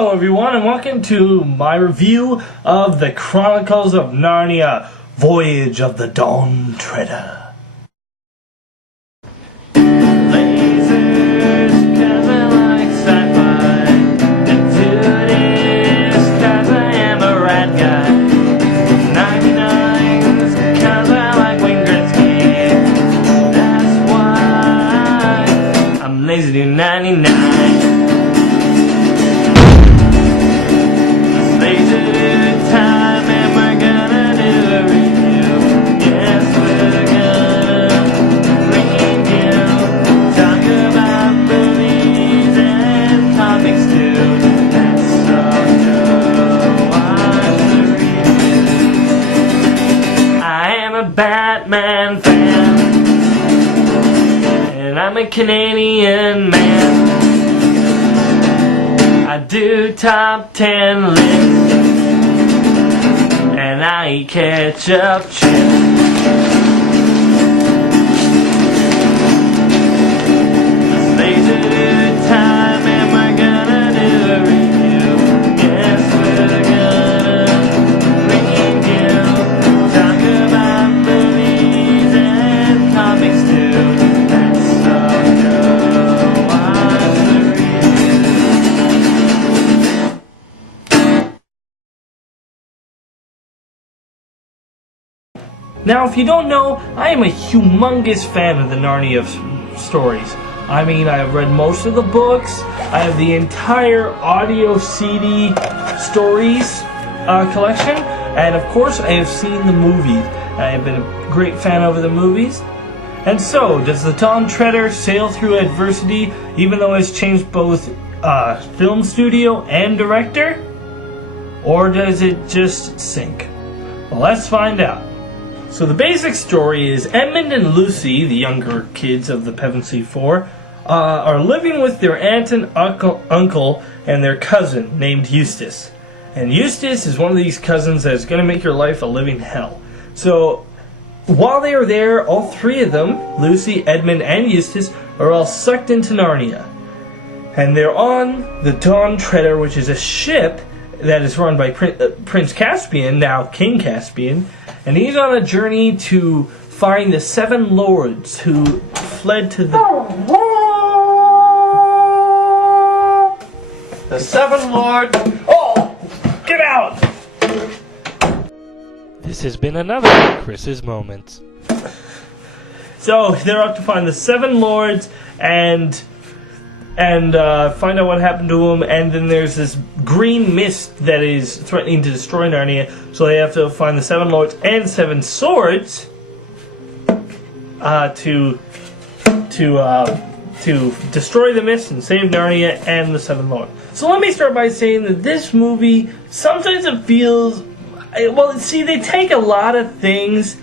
Hello everyone and welcome to my review of the Chronicles of Narnia, Voyage of the Dawn Tredder. Lazy do 99. It's lazy time and we're gonna do a review. Yes, we're gonna review. Talk about movies and comics too. Let's all go watch the review. I am a Batman fan. I'm a Canadian man. I do top 10 lists, and I eat ketchup chips. It's laser time, and we're gonna do a review. Yes, we're gonna review. Talk about movies and comics too. Now, if you don't know, I am a humongous fan of the Narnia stories. I mean, I have read most of the books. I have the entire audio CD stories collection. And of course, I have seen the movies. I have been a great fan of the movies. And so, does the Dawn Tredder sail through adversity, even though it's changed both film studio and director? Or does it just sink? Well, let's find out. So the basic story is Edmund and Lucy, the younger kids of the Pevensey Four, are living with their aunt and uncle and their cousin named Eustace. And Eustace is one of these cousins that is going to make your life a living hell. So while they are there, all three of them, Lucy, Edmund, and Eustace, are all sucked into Narnia. And they're on the Dawn Tredder, which is a ship that is run by Prince Caspian, now King Caspian, and he's on a journey to find the seven lords who fled to the seven lords. Oh, get out! This has been another Chris's Moments. So they're out to find the seven lords and find out what happened to them, and then there's this green mist that is threatening to destroy Narnia, so they have to find the seven lords and seven swords to destroy the mist and save Narnia and the seven lords. So let me start by saying that this movie, sometimes it feels, well, see, they take a lot of things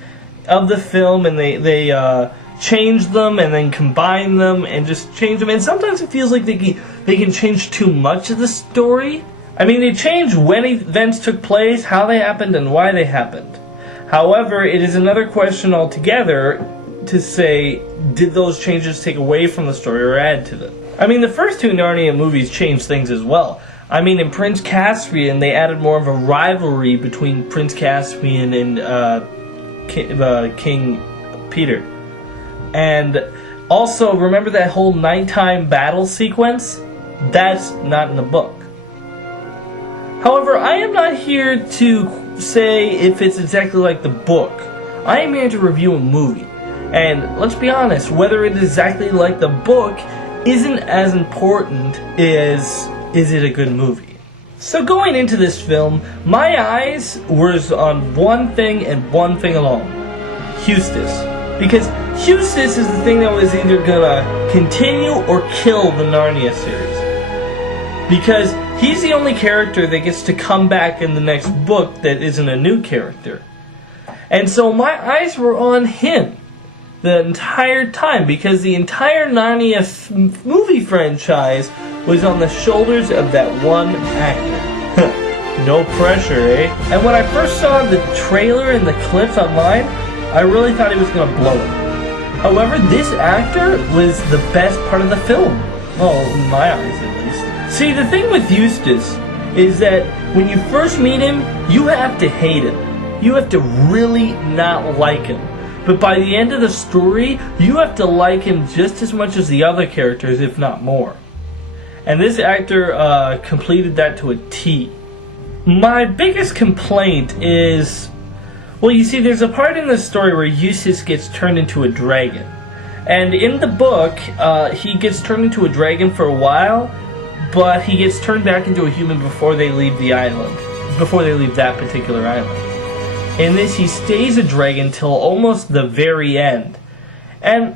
of the film and they change them and then combine them and just change them, and sometimes it feels like they can change too much of the story. I mean, they change when events took place, how they happened, and why they happened. However, it is another question altogether to say, did those changes take away from the story or add to them? I mean, the first two Narnia movies changed things as well. I mean, in Prince Caspian, they added more of a rivalry between Prince Caspian and King Peter. And also, remember that whole nighttime battle sequence? That's not in the book. However, I am not here to say if it's exactly like the book. I am here to review a movie. And let's be honest, whether it is exactly like the book isn't as important as is it a good movie. So going into this film, my eyes were on one thing and one thing alone. Eustace. Because Eustace is the thing that was either gonna continue or kill the Narnia series. Because he's the only character that gets to come back in the next book that isn't a new character. And so my eyes were on him the entire time, because the entire Narnia movie franchise was on the shoulders of that one actor. No pressure, eh? And when I first saw the trailer and the clips online, I really thought he was going to blow it. However, this actor was the best part of the film. Well, in my eyes, at least. See, the thing with Eustace is that when you first meet him, you have to hate him. You have to really not like him. But by the end of the story, you have to like him just as much as the other characters, if not more. And this actor completed that to a T. My biggest complaint is, well, you see, there's a part in the story where Eustace gets turned into a dragon. And in the book, he gets turned into a dragon for a while, but he gets turned back into a human before they leave the island. Before they leave that particular island. In this, he stays a dragon till almost the very end. And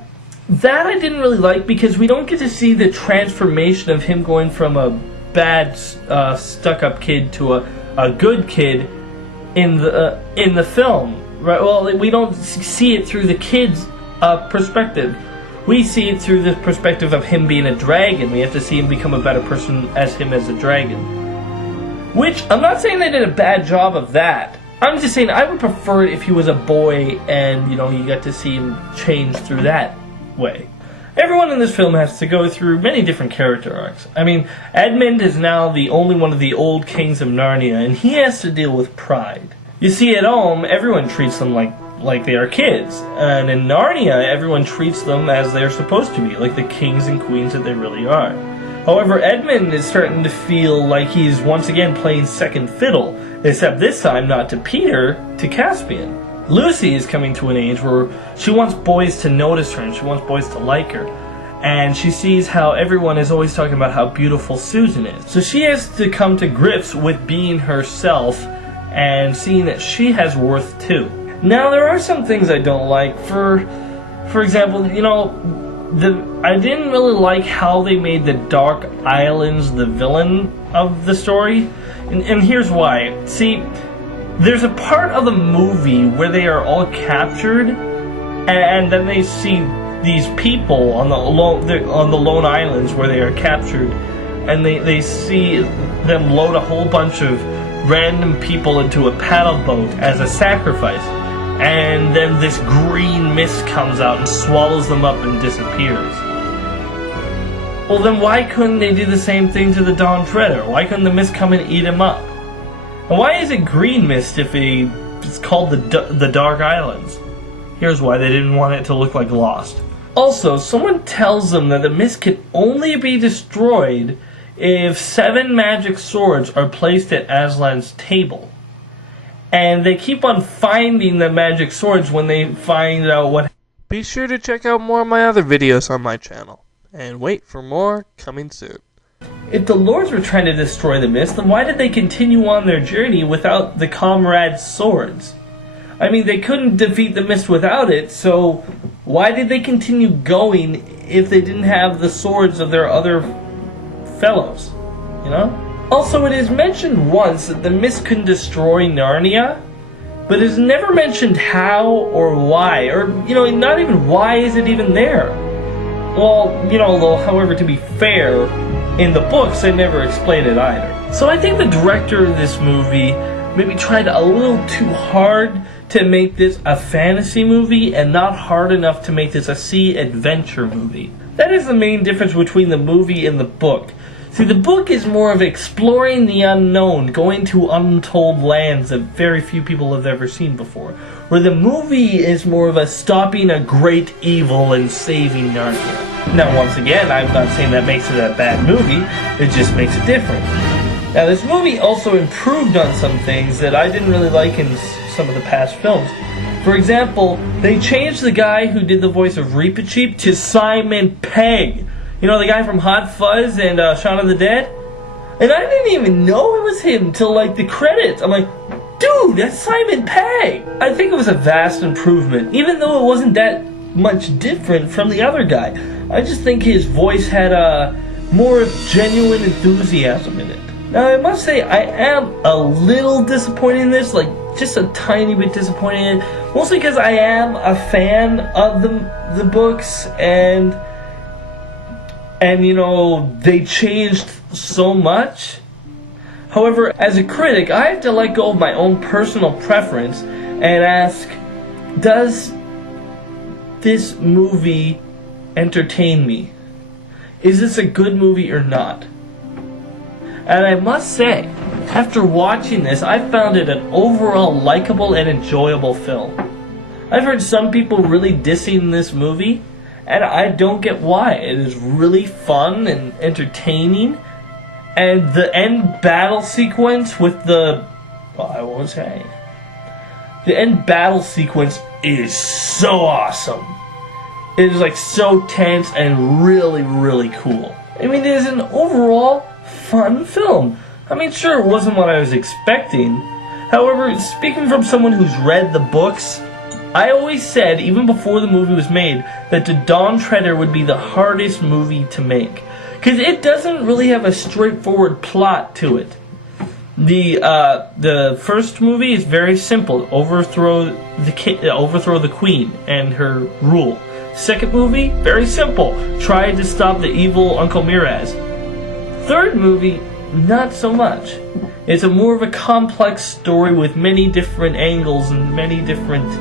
that I didn't really like because we don't get to see the transformation of him going from a bad, stuck-up kid to a good kid in the film. Right? Well, we don't see it through the kid's perspective. We see it through the perspective of him being a dragon. We have to see him become a better person as him as a dragon. Which, I'm not saying they did a bad job of that. I'm just saying I would prefer it if he was a boy and, you got to see him change through that way. Everyone in this film has to go through many different character arcs. I mean, Edmund is now the only one of the old kings of Narnia, and he has to deal with pride. You see, at home, everyone treats them like they are kids. And in Narnia, everyone treats them as they're supposed to be, like the kings and queens that they really are. However, Edmund is starting to feel like he's once again playing second fiddle, except this time not to Peter, to Caspian. Lucy is coming to an age where she wants boys to notice her and she wants boys to like her. And she sees how everyone is always talking about how beautiful Susan is. So she has to come to grips with being herself and seeing that she has worth too. Now, there are some things I don't like. For example, I didn't really like how they made the Dark Islands the villain of the story. And here's why. See, there's a part of the movie where they are all captured, and then they see these people on the lone islands where they are captured, and they see them load a whole bunch of random people into a paddle boat as a sacrifice. And then this green mist comes out and swallows them up and disappears. Well, then why couldn't they do the same thing to the Dawn Tredder? Why couldn't the mist come and eat him up? And why is it green mist if it's called the Dark Islands? Here's why: they didn't want it to look like Lost. Also, someone tells them that the mist can only be destroyed if 7 magic swords are placed at Aslan's table. And they keep on finding the magic swords when they find out what. Be sure to check out more of my other videos on my channel. And wait for more coming soon. If the lords were trying to destroy the mist, then why did they continue on their journey without the comrades' swords? I mean, they couldn't defeat the mist without it, so why did they continue going if they didn't have the swords of their other fellows? Also, it is mentioned once that the mist can destroy Narnia, but it's never mentioned how or why, or, not even why is it even there. Well, though, however, to be fair, in the books they never explain it either. So I think the director of this movie maybe tried a little too hard to make this a fantasy movie and not hard enough to make this a sea adventure movie. That is the main difference between the movie and the book. See, the book is more of exploring the unknown, going to untold lands that very few people have ever seen before. Where the movie is more of a stopping a great evil and saving Narnia. Now, once again, I'm not saying that makes it a bad movie, it just makes it different. Now, this movie also improved on some things that I didn't really like in some of the past films. For example, they changed the guy who did the voice of Reepicheep to Simon Pegg. The guy from Hot Fuzz and Shaun of the Dead? And I didn't even know it was him till, the credits. I'm like, dude, that's Simon Pegg! I think it was a vast improvement, even though it wasn't that much different from the other guy. I just think his voice had more genuine enthusiasm in it. Now, I must say, I am a little disappointed in this, just a tiny bit disappointed in it, mostly because I am a fan of the books, and they changed so much. However, as a critic, I have to let go of my own personal preference and ask, does this movie entertain me? Is this a good movie or not? And I must say, after watching this, I found it an overall likable and enjoyable film. I've heard some people really dissing this movie, and I don't get why. It is really fun and entertaining, and the end battle sequence with the... well, I won't say. The end battle sequence is so awesome. It is like so tense and really, really cool. I mean, it is an overall fun film. I mean, sure, it wasn't what I was expecting. However, speaking from someone who's read the books, I always said, even before the movie was made, that the Tredder would be the hardest movie to make. Because it doesn't really have a straightforward plot to it. The first movie is very simple. Overthrow the queen and her rule. Second movie, very simple. Try to stop the evil Uncle Miraz. Third movie, not so much. It's a more of a complex story with many different angles and many different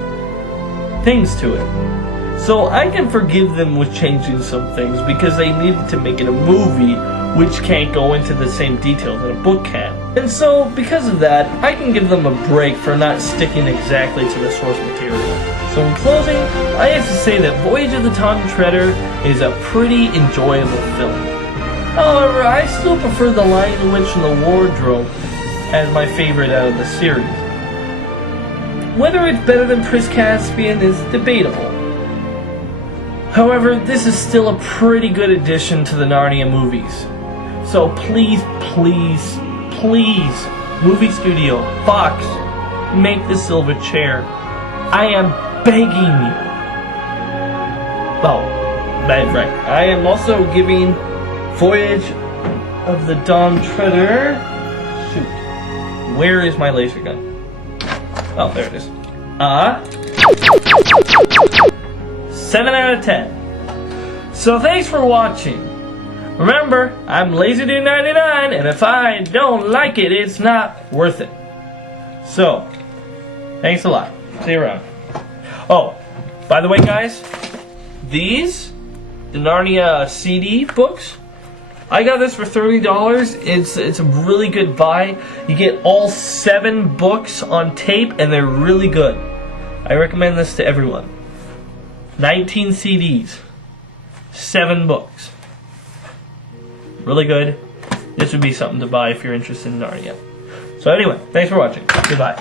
things to it. So I can forgive them with changing some things because they needed to make it a movie which can't go into the same detail that a book can. And so, because of that, I can give them a break for not sticking exactly to the source material. So in closing, I have to say that Voyage of the Tredder is a pretty enjoyable film. However, I still prefer The Lion, the Witch, and the Wardrobe as my favorite out of the series. Whether it's better than Prince Caspian is debatable. However, this is still a pretty good addition to the Narnia movies. So please, please, please, movie studio, Fox, make the silver chair. I am begging you. Oh, that's right. I am also giving Voyage of the Tredder. Shoot. Where is my laser gun? Oh, there it is. 7 out of 10. So thanks for watching. Remember, I'm LaserDude99, and if I don't like it, it's not worth it. So, thanks a lot. See you around. Oh, by the way, guys, the Narnia CD books, I got this for $30. It's a really good buy. You get all 7 books on tape, and they're really good. I recommend this to everyone. 19 CDs, 7 books. Really good. This would be something to buy if you're interested in Narnia. So anyway, thanks for watching. Goodbye.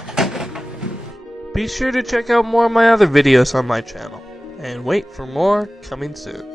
Be sure to check out more of my other videos on my channel. And wait for more coming soon.